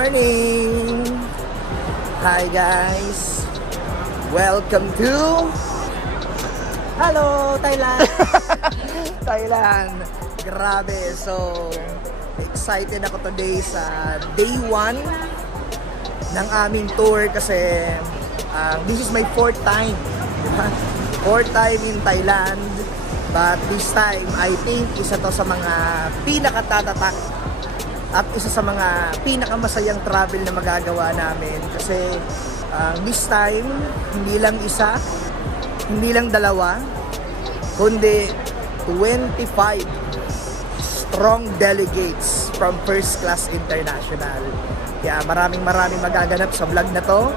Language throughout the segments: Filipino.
morning! Hi guys! Welcome to... Hello, Thailand! Thailand! Grabe! So, excited ako today sa day 1 ng aming tour kasi this is my 4th time. Diba? 4th time in Thailand. But this time, I think isa to sa mga pinakatatatak at isa sa mga pinakamasayang travel na magagawa namin kasi this time hindi lang isa, hindi lang dalawa, kundi 25 strong delegates from First Class International. Kaya maraming magaganap sa vlog na to.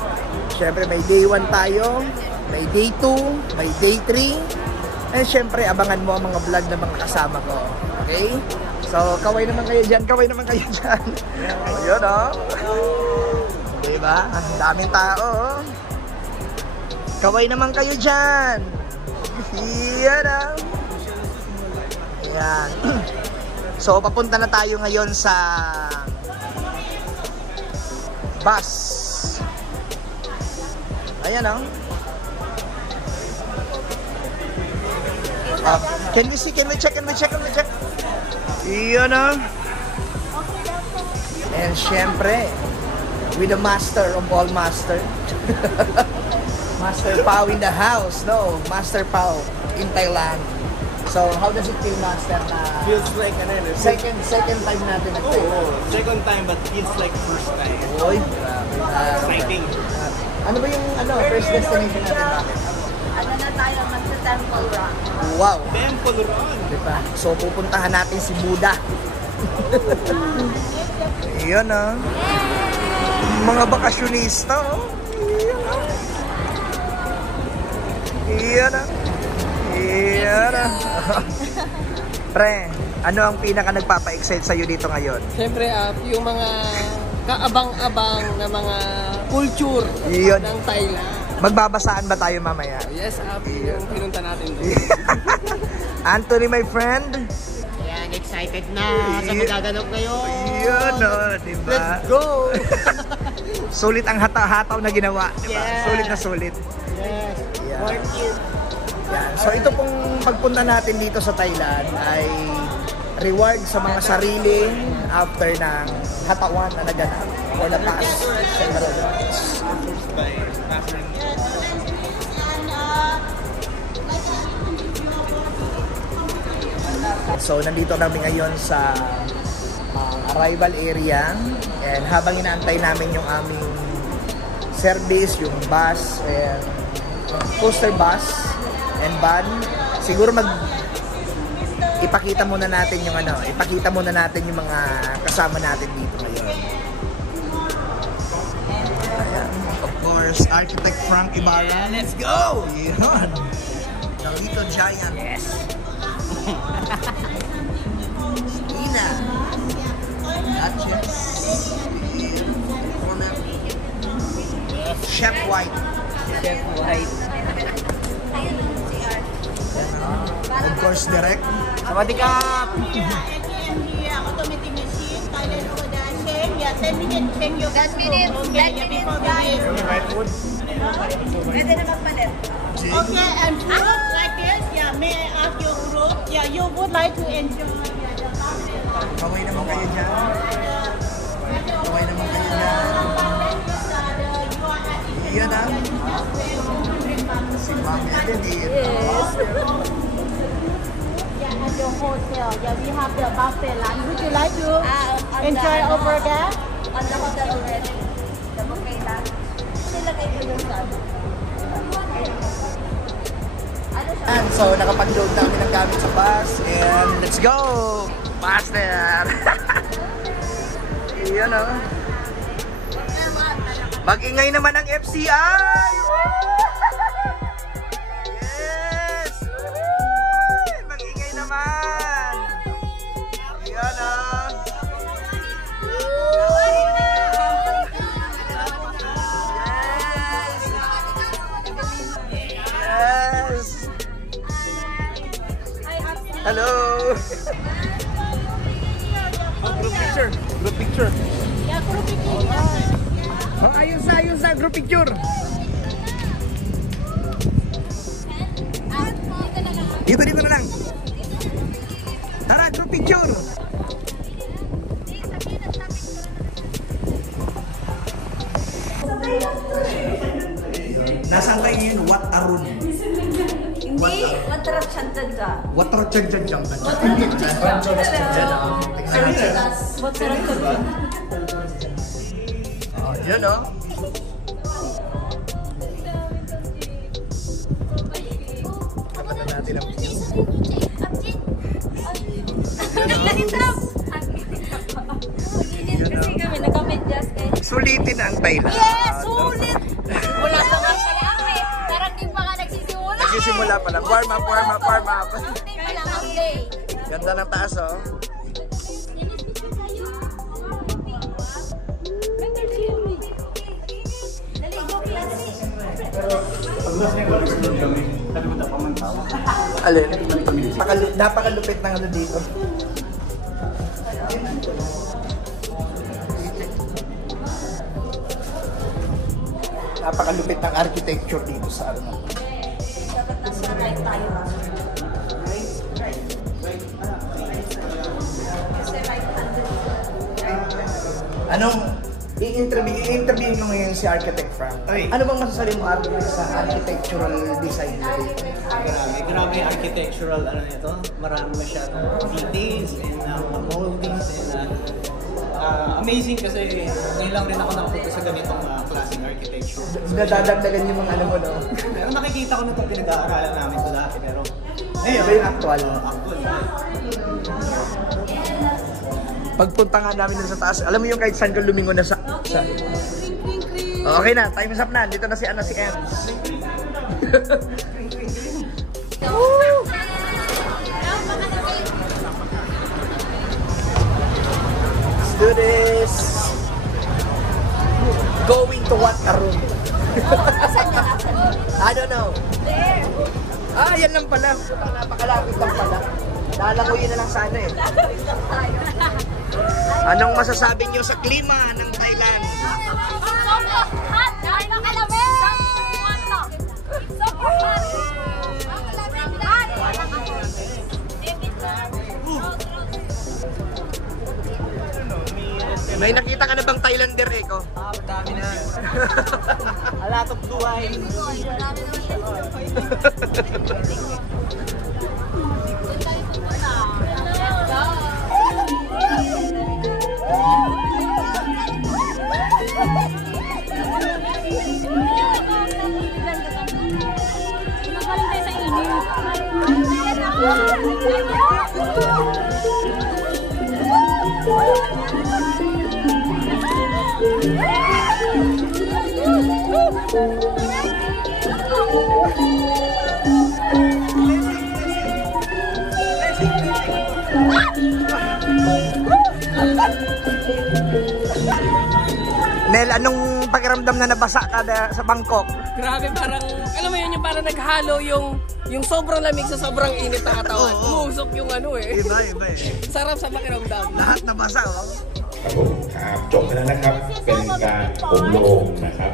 Syempre may day 1 tayo, may day 2, may day 3, and syempre abangan mo ang mga vlog ng mga kasama ko. Okay? So, kaway naman kayo dyan. Ayun, oh. Diba? Ang daming tao, oh. Kaway naman kayo dyan. Yan, oh. Yan. So, papunta na tayo ngayon sa bus. Ayan, oh. Can we check? Iyon na. And syempre, with the master of all master. Master Pao in the house. No, Master Pao in Thailand. So, how does it feel, Master? Feels like second time natin nag-Thailand. Oh, second time but feels like first time. Oy, grabe. Exciting. Ano ba yung first destination natin natin? Ano na tayo, magsa-Temple Run. Wow. Temple Run. Diba? So, pupuntahan natin si Buddha. Ayan, ah. Mga bakasyonista, oh. Ayan, ah. Ayan, ah. Pre, ano ang pinaka nagpapa-excite sa'yo dito ngayon? Siyempre, yung mga kaabang-abang na mga culture ng Thailand. Magbabasaan ba tayo mamaya? Yes, yung pinunta natin doon. Anthony, my friend. Ayan, excited na sa magaganap ngayon. Yun, oh, diba? Let's go! Sulit ang hataw na ginawa, diba? Yeah. Sulit na sulit. Yes, Yeah. worth it. Yan. So ito pong pagpunta natin dito sa Thailand ay reward sa mga sarili after ng hatawan na naganap for the past several months. So nandito kami ngayon sa arrival area and habang inaantay namin yung aming service, yung bus and coaster bus and van, siguro ipakita muna natin yung mga kasama natin dito ngayon. Ayan. Of course, Architect Frank Ibarra. Let's go! Yun. The Little Giant. Yes. Ina. Duchess. Chef White. Of course, direct. Sawadikap! Automatic machine, Thailand production. Yeah, 10 minutes. 10 minutes. Right food? Pwede na magpalit. Okay, and fruit like this. Yeah, may I ask you fruit? Yeah, you would like to enjoy the family. Kaway naman kayo dyan. Kaway naman kayo dyan. Iyan na. Si Mami Adeline. Yes. Yeah, at the hotel. Yeah, we have the buffet lunch. Would you like to enjoy over there? On the hotel already. The buffet lunch. Sila kayo yung sabi. And so, nakapag-load namin ng gamit sa bus and let's go! Master! Iyan o. Mag-ingay naman ang FCI! Yes! Mag-ingay naman! Iyan o. Yes! Hello! Group picture. Group picture. Yeah, Oh, ayun sa group picture. Dito na lang. Tara, group picture. Nasaan tayo ngayon? Wat Arun. Hindi, matarap siyang dyan. Wat Arun dyan. Oh, yun o. Kapatan natin ang view. Kasi kami nag-medyas eh. Sulitin ang Thailand. Yes, sulit! Wala pa nga pala kami. Parang di pa nga nagsisimula. Nagsisimula pa lang. Warm up. Hindi pa lang ang day. Ganda ng taas oh. Alin? Napakalupit ng ano dito. Napakalupit ng architecture dito sa ano. Dapat nasa right tayo. Kasi right-handed. Anong i-interview nyo ngayon si Architect Frank? Ay. Ano bang masasabi mo Architect sa architectural design na dito? Grabe yung architectural ano nito. Marami masyadong details and moldings and amazing kasi ngayon lang rin ako nakapunta sa ganitong klaseng architecture. Nadadagdagan yung mga ano mo, no? Pero nakikita ko na itong pinag-aaralan namin ito dati pero Iba yung actual. actually. Pagpunta nga namin dun sa taas, alam mo yung kahit saan ka lumingon na sa... Okay na, time is up na. Dito na si Ems. Let's do this. Going to what Arun? I don't know. There. Ah, yan lang pala. Napakalapit lang pala. Lalanguyin na lang sana eh. Anong masasabi niyo sa klima ng Thailand? Super hot! Napakalamig! Super hot! May nakita ka na bang Thailander eh ko? Madami na. A lot of buhay. Mel, anong pakiramdam na nabasa ka sa Bangkok? Grabe, parang, alam mo yun, yung parang naghalo yung sobrang lamig sa sobrang init na katawan. Umusok yung ano eh. Iba eh. Sarap sa pakiramdam. Lahat nabasa oh. ครับผมครับจบไปแล้วนะครับเป็นการผมโรงนะครับ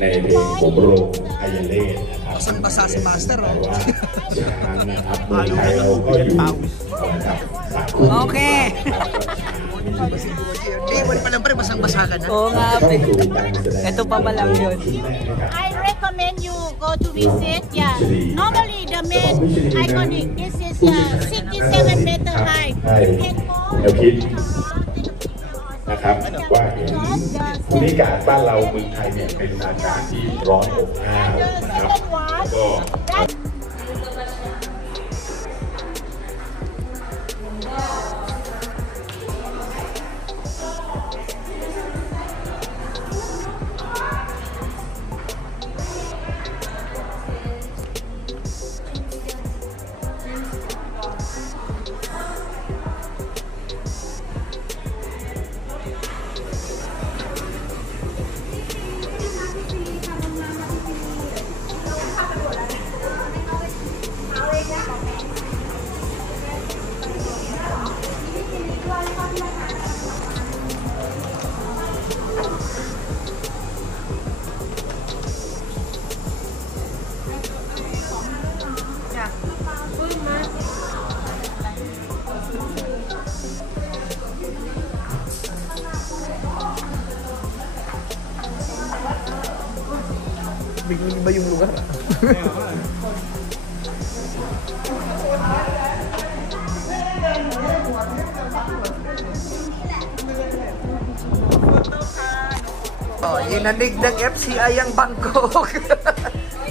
ในเพลงผมโรงไอเล่นะครับ Basang-basa si Master oh. ว่าทางนะครับเมืองไทยเราก็อยู่กับสัตว์ Okay. Hindi mo pa lang pre, basang-basa ka na. Oo nga, ช่องดูการแสดง ito pa malang yun. I recommend you go to visit. Yeah. Normally the main iconic. This is 67 meter high. You can go แนวคิดนะครับว่าเห็นภูมิอากาศบ้านเราเมืองไทยเนี่ยเป็นอากาศที่ร้อนอบอ้าวนะครับก็ Ano biglang iba yung lugar. Oh, yinanig ng FCI ang Bangkok.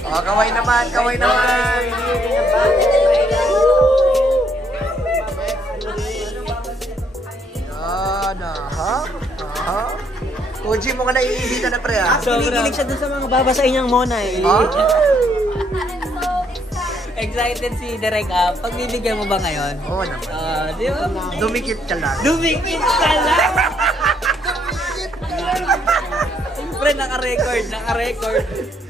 Oh, kaway naman, kaway naman. Yan, aha. Koji mo nga naiimbita na pre ah. Kinikilig siya dun sa mga babasahin niyang mona eh. Excited si Derek. Pagbibigyan mo ba ngayon? Oo naman. Di ba? Dumikit ka lang. Dumikit ka lang! Siyempre, naka-record.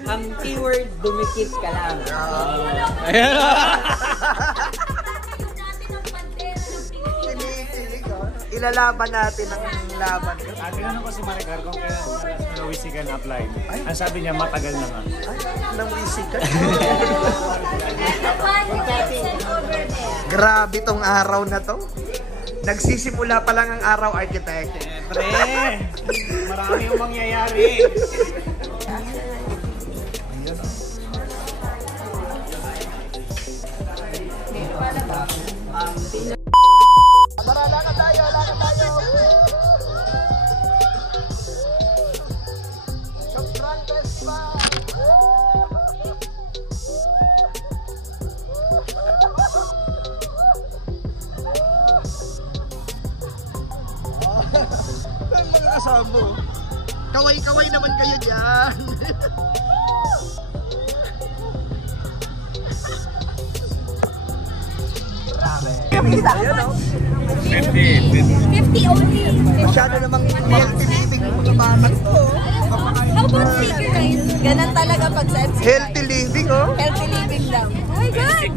Ang keyword, dumikit ka lang. Ayan. Ilalaban natin ang laban. Tinanong ko si Maricar kung kailan nawisikan apply. Ang sabi niya, matagal na nga. Nawisikan? Grabe tong araw na to. Nagsisimula pa lang ang araw, architect. Siyempre, marami yung mangyayari. Lakad tayo. Shopran Festival. Ang mga kasama. Kaway-kaway naman kayo dyan. Ayan o. 50 only. Masyado namang healthy living ng mga bata to. How about cigarette? Ganun talaga pag sa FCI. Healthy living oh. Healthy living daw. Oh my God!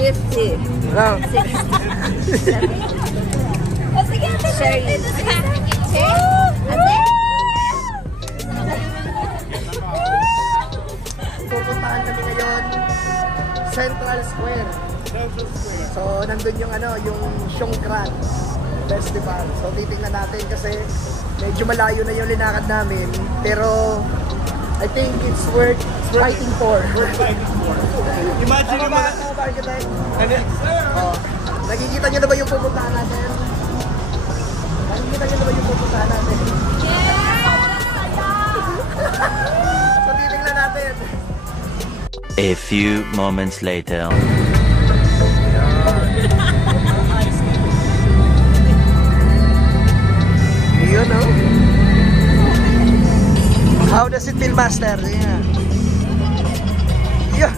50. Wow. 60. O sige, ate. Pupuntahan kami ngayon Central Square. So nandun yung yung Songkran Festival. So titingnan natin kasi medyo malayo na yung linakad namin, pero I think it's worth fighting for. Imagine yung mga... Oh, nakikita nyo na ba yung pupuntahan natin? So titingnan natin. A few moments later. You know? How does it feel, Master? Yeah.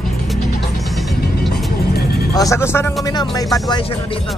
Oh, sa gusto nang uminom, may Budweiser na dito.